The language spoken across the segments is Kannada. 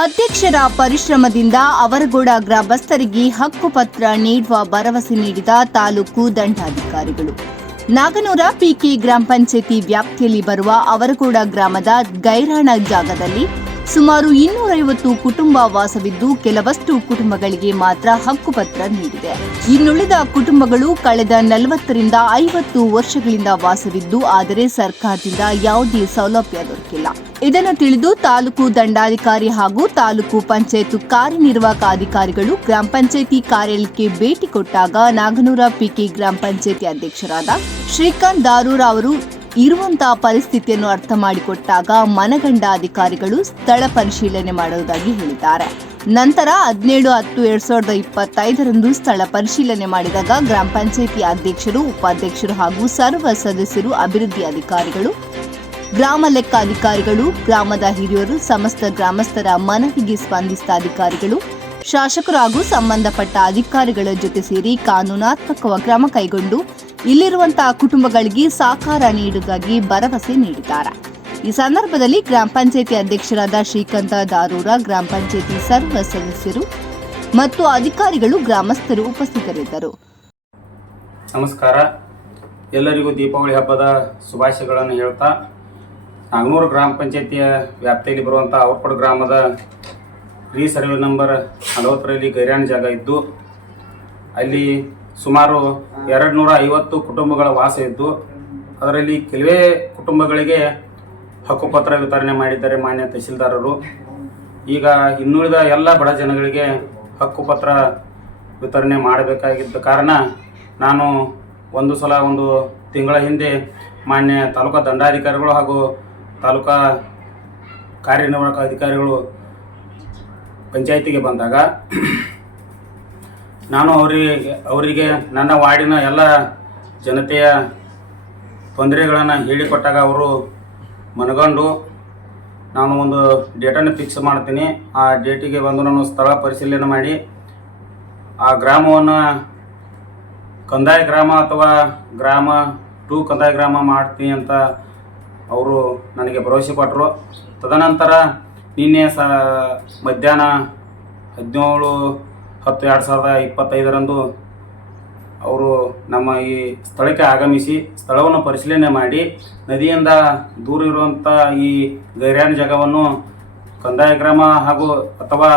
ಅಧ್ಯಕ್ಷರ ಪರಿಶ್ರಮದಿಂದ ಅವರಗೋಡ ಗ್ರಾಮಸ್ಥರಿಗೆ ಹಕ್ಕುಪತ್ರ ನೀಡುವ ಭರವಸೆ ನೀಡಿದ ತಾಲೂಕು ದಂಡಾಧಿಕಾರಿಗಳು. ನಾಗನೂರ ಪಿಕೆ ಗ್ರಾಮ ಪಂಚಾಯತಿ ವ್ಯಾಪ್ತಿಯಲ್ಲಿ ಬರುವ ಅವರಗೋಡ ಗ್ರಾಮದ ಗೈರಾಣ ಜಾಗದಲ್ಲಿ ಸುಮಾರು ಇನ್ನೂರೈವತ್ತು ಕುಟುಂಬ ವಾಸವಿದ್ದು ಕೆಲವಷ್ಟು ಕುಟುಂಬಗಳಿಗೆ ಮಾತ್ರ ಹಕ್ಕುಪತ್ರ ನೀಡಿದೆ. ಇನ್ನುಳಿದ ಕುಟುಂಬಗಳು ಕಳೆದ ನಲವತ್ತರಿಂದ ಐವತ್ತು ವರ್ಷಗಳಿಂದ ವಾಸವಿದ್ದು, ಆದರೆ ಸರ್ಕಾರದಿಂದ ಯಾವುದೇ ಸೌಲಭ್ಯ ದೊರಕಿಲ್ಲ. ಇದನ್ನು ತಿಳಿದು ತಾಲೂಕು ದಂಡಾಧಿಕಾರಿ ಹಾಗೂ ತಾಲೂಕು ಪಂಚಾಯತ್ ಕಾರ್ಯನಿರ್ವಾಹಕ ಅಧಿಕಾರಿಗಳು ಗ್ರಾಮ ಪಂಚಾಯತಿ ಕಾರ್ಯಾಲಯಕ್ಕೆ ಭೇಟಿ ಕೊಟ್ಟಾಗ ನಾಗನೂರ ಪಿಕೆ ಗ್ರಾಮ ಪಂಚಾಯತಿ ಅಧ್ಯಕ್ಷರಾದ ಶ್ರೀಕಾಂತ್ ದಾರೂರ್ ಅವರು ಇರುವಂತಹ ಪರಿಸ್ಥಿತಿಯನ್ನು ಅರ್ಥ ಮಾಡಿಕೊಟ್ಟಾಗ ಮನಗಂಡ ಅಧಿಕಾರಿಗಳು ಸ್ಥಳ ಪರಿಶೀಲನೆ ಮಾಡುವುದಾಗಿ ಹೇಳಿದ್ದಾರೆ. ನಂತರ ಹದಿನೇಳು ಹತ್ತು ಎರಡ್ ಸಾವಿರದ ಇಪ್ಪತ್ತೈದರಂದು ಸ್ಥಳ ಪರಿಶೀಲನೆ ಮಾಡಿದಾಗ ಗ್ರಾಮ ಪಂಚಾಯಿತಿ ಅಧ್ಯಕ್ಷರು, ಉಪಾಧ್ಯಕ್ಷರು ಹಾಗೂ ಸರ್ವ ಸದಸ್ಯರು ಅಭಿವೃದ್ಧಿ ಅಧಿಕಾರಿಗಳು ಗ್ರಾಮ ಲೆಕ್ಕಾಧಿಕಾರಿಗಳು, ಗ್ರಾಮದ ಹಿರಿಯರು, ಸಮಸ್ತ ಗ್ರಾಮಸ್ಥರ ಮನವಿಗೆ ಸ್ಪಂದಿಸಿದ ಅಧಿಕಾರಿಗಳು ಶಾಸಕರು ಹಾಗೂ ಸಂಬಂಧಪಟ್ಟ ಅಧಿಕಾರಿಗಳ ಜೊತೆ ಸೇರಿ ಕಾನೂನಾತ್ಮಕ ಕ್ರಮ ಕೈಗೊಂಡು ಇಲ್ಲಿರುವಂತಹ ಕುಟುಂಬಗಳಿಗೆ ಸಹಕಾರ ನೀಡುವುದಾಗಿ ಭರವಸೆ ನೀಡಿದ್ದಾರೆ. ಈ ಸಂದರ್ಭದಲ್ಲಿ ಗ್ರಾಮ ಪಂಚಾಯಿತಿ ಅಧ್ಯಕ್ಷರಾದ ಶ್ರೀಕಂತ ದಾರೂರ, ಗ್ರಾಮ ಪಂಚಾಯಿತಿ ಸರ್ವ ಸದಸ್ಯರು ಮತ್ತು ಅಧಿಕಾರಿಗಳು, ಗ್ರಾಮಸ್ಥರು ಉಪಸ್ಥಿತರಿದ್ದರು. ನಮಸ್ಕಾರ. ಎಲ್ಲರಿಗೂ ದೀಪಾವಳಿ ಹಬ್ಬದ ಶುಭಾಶಯಗಳನ್ನು ಹೇಳ್ತಾ ನಾಗನೂರು ಗ್ರಾಮ ಪಂಚಾಯತಿಯ ವ್ಯಾಪ್ತಿಯಲ್ಲಿ ಬರುವಂಥ ಔರ್ಪಡ್ ಗ್ರಾಮದ ರೀ ಸರ್ವೆ ನಂಬರ್ ನಲವತ್ತರಲ್ಲಿ ಗೈರಾಣ ಜಾಗ ಇದ್ದು, ಅಲ್ಲಿ ಸುಮಾರು ಎರಡು ನೂರ ಐವತ್ತು ಕುಟುಂಬಗಳ ವಾಸ ಇದ್ದು, ಅದರಲ್ಲಿ ಕೆಲವೇ ಕುಟುಂಬಗಳಿಗೆ ಹಕ್ಕುಪತ್ರ ವಿತರಣೆ ಮಾಡಿದ್ದಾರೆ ಮಾನ್ಯ ತಹಸೀಲ್ದಾರರು ಈಗ ಇನ್ನುಳಿದ ಎಲ್ಲ ಬಡ ಜನಗಳಿಗೆ ಹಕ್ಕುಪತ್ರ ವಿತರಣೆ ಮಾಡಬೇಕಾಗಿದ್ದ ಕಾರಣ ನಾನು ಒಂದು ಸಲ ಒಂದು ತಿಂಗಳ ಹಿಂದೆ ಮಾನ್ಯ ತಾಲೂಕಾ ದಂಡಾಧಿಕಾರಿಗಳು ಹಾಗೂ ತಾಲೂಕಾ ಕಾರ್ಯನಿರ್ವಾಹಕ ಅಧಿಕಾರಿಗಳು ಪಂಚಾಯಿತಿಗೆ ಬಂದಾಗ ನಾನು ಅವರಿಗೆ ಅವರಿಗೆ ನನ್ನ ವಾರ್ಡಿನ ಎಲ್ಲ ಜನತೆಯ ತೊಂದರೆಗಳನ್ನು ಹೇಳಿಕೊಟ್ಟಾಗ ಅವರು ಮನಗಂಡು, ನಾನು ಒಂದು ಡೇಟನ್ನು ಫಿಕ್ಸ್ ಮಾಡ್ತೀನಿ. ಆ ಡೇಟಿಗೆ ಬಂದು ನಾನು ಸ್ಥಳ ಪರಿಶೀಲನೆ ಮಾಡಿ, ಆ ಗ್ರಾಮವನ್ನು ಕಂದಾಯ ಗ್ರಾಮ ಅಥವಾ ಗ್ರಾಮ ಟು ಕಂದಾಯ ಗ್ರಾಮ ಮಾಡ್ತೀನಿ ಅಂತ ಅವರು ನನಗೆ ಭರವಸೆ ಕೊಟ್ಟರು ತದನಂತರ ನಿನ್ನೆ ಸ, ಮಧ್ಯಾಹ್ನ ಹದಿನೇಳು ಹತ್ತು ಎರಡು ಸಾವಿರದ ಇಪ್ಪತ್ತೈದರಂದು ಅವರು ನಮ್ಮ ಈ ಸ್ಥಳಕ್ಕೆ ಆಗಮಿಸಿ ಸ್ಥಳವನ್ನು ಪರಿಶೀಲನೆ ಮಾಡಿ ನದಿಯಿಂದ ದೂರ ಇರುವಂಥ ಈ ಗೈರಾಣ ಜಾಗವನ್ನು ಕಂದಾಯ ಗ್ರಾಮ ಹಾಗೂ ಅಥವಾ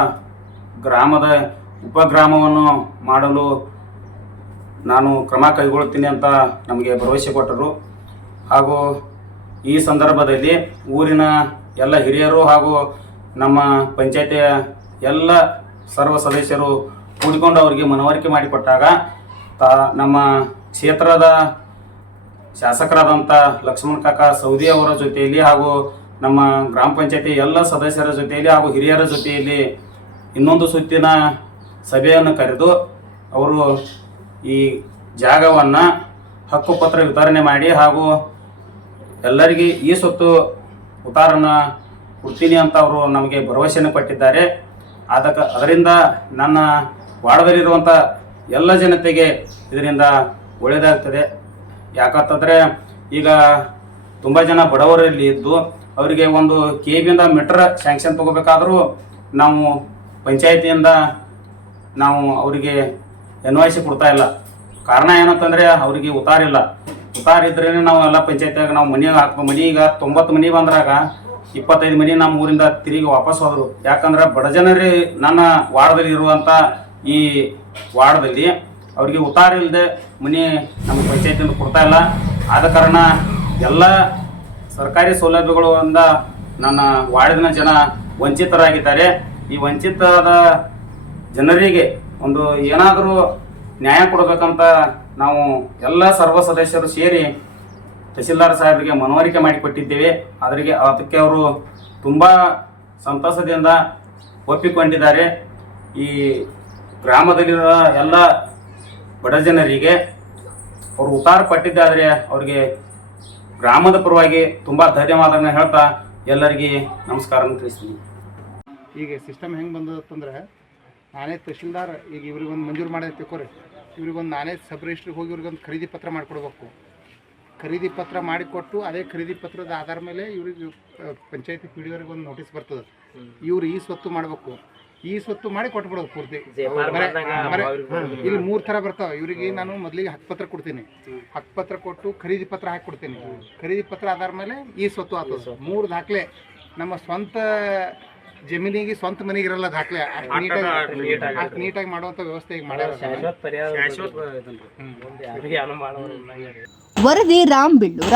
ಗ್ರಾಮದ ಉಪಗ್ರಾಮವನ್ನು ಮಾಡಲು ನಾನು ಕ್ರಮ ಕೈಗೊಳ್ಳುತ್ತೀನಿ ಅಂತ ನಮಗೆ ಭರವಸೆ ಕೊಟ್ಟರು. ಹಾಗೂ ಈ ಸಂದರ್ಭದಲ್ಲಿ ಊರಿನ ಎಲ್ಲ ಹಿರಿಯರು ಹಾಗೂ ನಮ್ಮ ಪಂಚಾಯತಿಯ ಎಲ್ಲ ಸರ್ವ ಸದಸ್ಯರು ಕೂಡಿಕೊಂಡು ಅವರಿಗೆ ಮನವರಿಕೆ ಮಾಡಿಕೊಟ್ಟಾಗ ತಾ ನಮ್ಮ ಕ್ಷೇತ್ರದ ಶಾಸಕರಾದಂಥ ಲಕ್ಷ್ಮಣ್ ಕಾಕ ಸೌದಿ ಅವರ ಜೊತೆಯಲ್ಲಿ ಹಾಗೂ ನಮ್ಮ ಗ್ರಾಮ ಪಂಚಾಯತಿ ಎಲ್ಲ ಸದಸ್ಯರ ಜೊತೆಯಲ್ಲಿ ಹಾಗೂ ಹಿರಿಯರ ಜೊತೆಯಲ್ಲಿ ಇನ್ನೊಂದು ಸುತ್ತಿನ ಸಭೆಯನ್ನು ಕರೆದು ಅವರು ಈ ಜಾಗವನ್ನು ಹಕ್ಕುಪತ್ರ ವಿತರಣೆ ಮಾಡಿ ಹಾಗೂ ಎಲ್ಲರಿಗೆ ಈ ಸೊತ್ತು ಉತ್ತಾರನ ಕೊಡ್ತೀನಿ ಅಂತ ಅವರು ನಮಗೆ ಭರವಸೆಯನ್ನು ಕೊಟ್ಟಿದ್ದಾರೆ. ಅದಕ್ಕೆ ಅದರಿಂದ ನನ್ನ ವಾಡದಲ್ಲಿರುವಂಥ ಎಲ್ಲ ಜನತೆಗೆ ಇದರಿಂದ ಒಳ್ಳೆಯದಾಗ್ತದೆ ಯಾಕಂತಂದರೆ ಈಗ ತುಂಬ ಜನ ಬಡವರಲ್ಲಿ ಇದ್ದು ಅವರಿಗೆ ಒಂದು ಕೆ ಬಿಯಿಂದ ಮೀಟರ್ ಸ್ಯಾಂಕ್ಷನ್ ತಗೋಬೇಕಾದ್ರೂ ನಾವು ಪಂಚಾಯತಿಯಿಂದ ನಾವು ಅವರಿಗೆ ಎನ್ ವೈ ಸಿ ಕೊಡ್ತಾ ಇಲ್ಲ. ಕಾರಣ ಏನಂತಂದರೆ ಅವರಿಗೆ ಉತ್ತಾರಿಲ್ಲ ಉತ್ತಾರ ಇದ್ರೇನೆ ನಾವು ಎಲ್ಲ ಪಂಚಾಯತಿಯಾಗ ನಾವು ಮನೆಯಾಗ ಹಾಕ್ ಮನೆ ಈಗ ತೊಂಬತ್ತು ಮನೆ ಬಂದ್ರಾಗ ಇಪ್ಪತ್ತೈದು ಮನೆ ನಮ್ಮ ಊರಿಂದ ತಿರುಗಿ ವಾಪಸ್ ಹೋದರು. ಯಾಕಂದ್ರೆ ಬಡ ಜನರೇ ನನ್ನ ವಾರ್ಡದಲ್ಲಿ ಇರುವಂಥ ಈ ವಾರ್ಡದಲ್ಲಿ ಅವರಿಗೆ ಉತ್ತಾರ ಇಲ್ಲದೆ ಮನೆ ನಮ್ಮ ಪಂಚಾಯತಿಯಿಂದ ಕೊಡ್ತಾ ಇಲ್ಲ. ಆದ ಕಾರಣ ಎಲ್ಲ ಸರ್ಕಾರಿ ಸೌಲಭ್ಯಗಳಿಂದ ನನ್ನ ವಾರ್ಡಿನ ಜನ ವಂಚಿತರಾಗಿದ್ದಾರೆ. ಈ ವಂಚಿತರಾದ ಜನರಿಗೆ ಒಂದು ಏನಾದರೂ ನ್ಯಾಯ ಕೊಡಬೇಕಂತ ನಾವು ಎಲ್ಲ ಸರ್ವ ಸದಸ್ಯರು ಸೇರಿ ತಹಸೀಲ್ದಾರ್ ಸಾಹೇಬರಿಗೆ ಮನವರಿಕೆ ಮಾಡಿಕೊಟ್ಟಿದ್ದೇವೆ. ಅದರಿಗೆ ಅದಕ್ಕೆ ಅವರು ತುಂಬ ಸಂತಸದಿಂದ ಒಪ್ಪಿಕೊಂಡಿದ್ದಾರೆ. ಈ ಗ್ರಾಮದಲ್ಲಿರುವ ಎಲ್ಲ ಬಡ ಜನರಿಗೆ ಅವರು ಉತ್ತಾರ ಪಟ್ಟಿದ್ದಾದರೆ ಅವರಿಗೆ ಗ್ರಾಮದ ಪರವಾಗಿ ತುಂಬ ಧನ್ಯವಾದಗಳನ್ನ ಹೇಳ್ತಾ ಎಲ್ಲರಿಗೆ ನಮಸ್ಕಾರವನ್ನು ತಿಳಿಸ್ತೀನಿ. ಈಗ ಸಿಸ್ಟಮ್ ಹೆಂಗೆ ಬಂದದಂದ್ರೆ ನಾನೇ ತಹಶೀಲ್ದಾರ್ ಈಗ ಇವ್ರಿಗೊಂದು ಮಂಜೂರು ಮಾಡಿ ತಿಳ್ಕೊರಿ. ಇವ್ರಿಗೊಂದು ನಾನೇ ಸಬ್ ರಿಜಿಸ್ಟ್ರಿಗೆ ಹೋಗಿ ಇವ್ರಿಗೊಂದು ಖರೀದಿ ಪತ್ರ ಮಾಡಿಕೊಡ್ಬೇಕು. ಖರೀದಿ ಪತ್ರ ಮಾಡಿಕೊಟ್ಟು ಅದೇ ಖರೀದಿ ಪತ್ರದ ಆಧಾರ ಮೇಲೆ ಇವ್ರಿಗೆ ಪಂಚಾಯತಿ ಪಿ ಡಿ ಒಂದು ನೋಟಿಸ್ ಬರ್ತದೆ. ಇವ್ರು ಈ ಸ್ವತ್ತು ಮಾಡಬೇಕು. ಈ ಸ್ವತ್ತು ಮಾಡಿ ಕೊಟ್ಬಿಡೋದು ಪೂರ್ತಿ. ಇಲ್ಲಿ ಮೂರು ಥರ ಬರ್ತಾವೆ. ಇವರಿಗೆ ನಾನು ಮೊದಲಿಗೆ ಹಕ್ಕುಪತ್ರ ಕೊಡ್ತೀನಿ. ಹಕ್ಕುಪತ್ರ ಕೊಟ್ಟು ಖರೀದಿ ಪತ್ರ ಹಾಕಿ ಕೊಡ್ತೀನಿ ಖರೀದಿ ಪತ್ರ ಆಧಾರ ಮೇಲೆ ಈ ಸ್ವತ್ತು ಆಗ್ತದೆ ಮೂರು ದಾಖಲೆ ನಮ್ಮ ಸ್ವಂತ ಜಮೀನಿಗೆ ಸ್ವಂತ ಮನೆಗೆ ಇರಲ್ಲ ದಾಖಲೆ. ಅಷ್ಟು ನೀಟಾಗಿ ಅಷ್ಟು ನೀಟಾಗಿ ಮಾಡುವಂಥ ವ್ಯವಸ್ಥೆ ಈಗ ಮಾಡ್ಯಾರ ಶಾಶ್ವತ ಪರಿಹಾರ ಶಾಶ್ವತ ಇದನ್ರಿ. ಮುಂದೆ ವರದಿ ರಾಮ್ ಬಿಳ್ಳೂರ